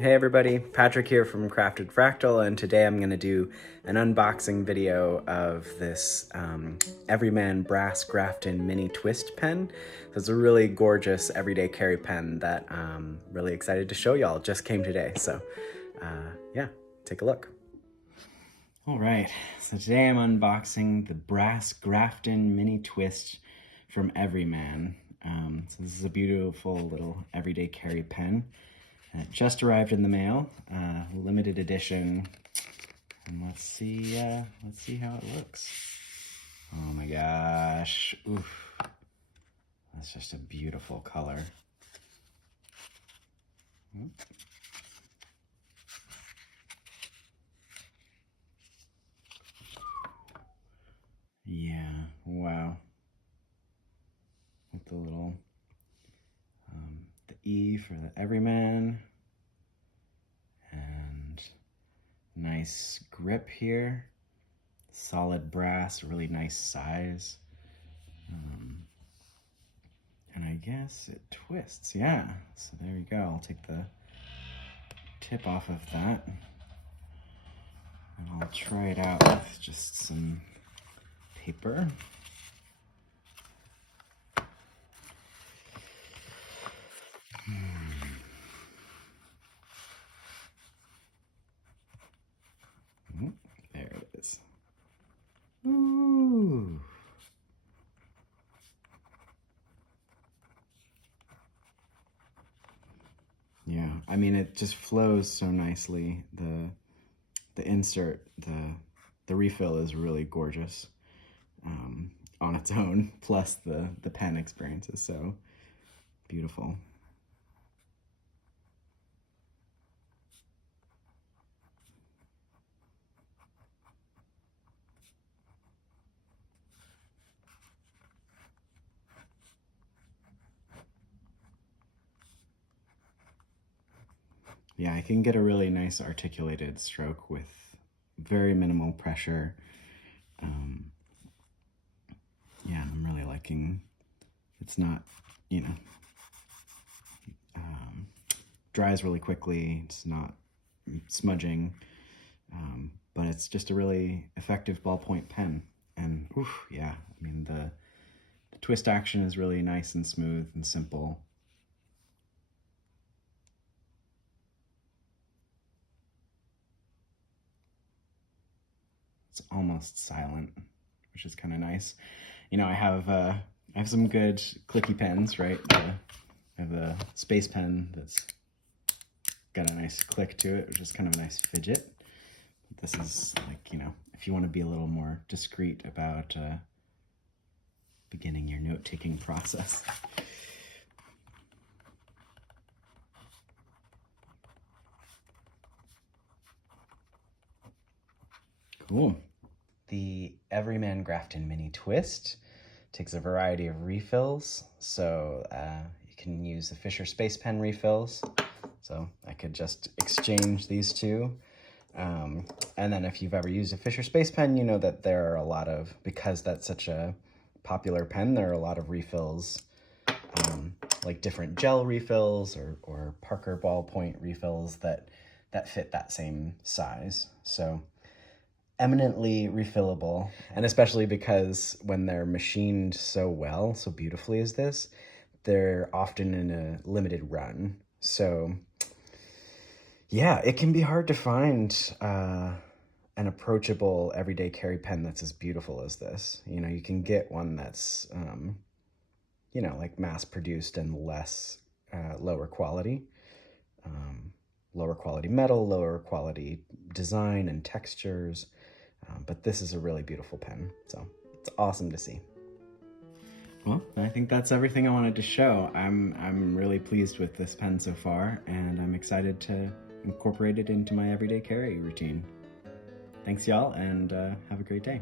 Hey everybody, Patrick here from Crafted Fractal, and today I'm going to do an unboxing video of this Everyman brass Grafton mini twist pen. So it's a really gorgeous EverydayCarry pen that I'm really excited to show y'all. It just came today, so yeah, take a look. Alright, so today I'm unboxing the brass Grafton mini twist from Everyman. So this is a beautiful little EverydayCarry pen. It just arrived in the mail, limited edition, and let's see how it looks. Oh my gosh, oof, that's just a beautiful color. Yeah, wow. With the little, the E for the Everyman, and nice grip here, solid brass, really nice size. And I guess it twists, yeah. So there you go, I'll take the tip off of that. And I'll try it out with just some paper. There it is. Ooh. Yeah, I mean, it just flows so nicely. The insert, the refill is really gorgeous on its own. Plus the pen experience is so beautiful. Yeah, I can get a really nice articulated stroke with very minimal pressure. Yeah, I'm really liking, it's not, you know, dries really quickly, it's not smudging, but it's just a really effective ballpoint pen. And oof, yeah, I mean, the twist action is really nice and smooth and simple. It's almost silent, which is kind of nice. You know, I have some good clicky pens, right? I have a space pen that's got a nice click to it, which is kind of a nice fidget. This is like, you know, if you want to be a little more discreet about beginning your note-taking process. Cool. The Everyman Grafton Mini Twist takes a variety of refills, so you can use the Fisher Space Pen refills. So I could just exchange these two. And then if you've ever used a Fisher Space Pen, you know that there are a lot of, because that's such a popular pen, there are a lot of refills, like different gel refills or Parker ballpoint refills that fit that same size. So eminently refillable, and especially because when they're machined so well, so beautifully as this, they're often in a limited run. So yeah, it can be hard to find an approachable EverydayCarry pen that's as beautiful as this. You know, you can get one that's, you know, like mass produced and less lower quality metal, lower quality design and textures. But this is a really beautiful pen, so it's awesome to see. Well, I think that's everything I wanted to show. I'm really pleased with this pen so far, and I'm excited to incorporate it into my EverydayCarry routine. Thanks, y'all, and have a great day.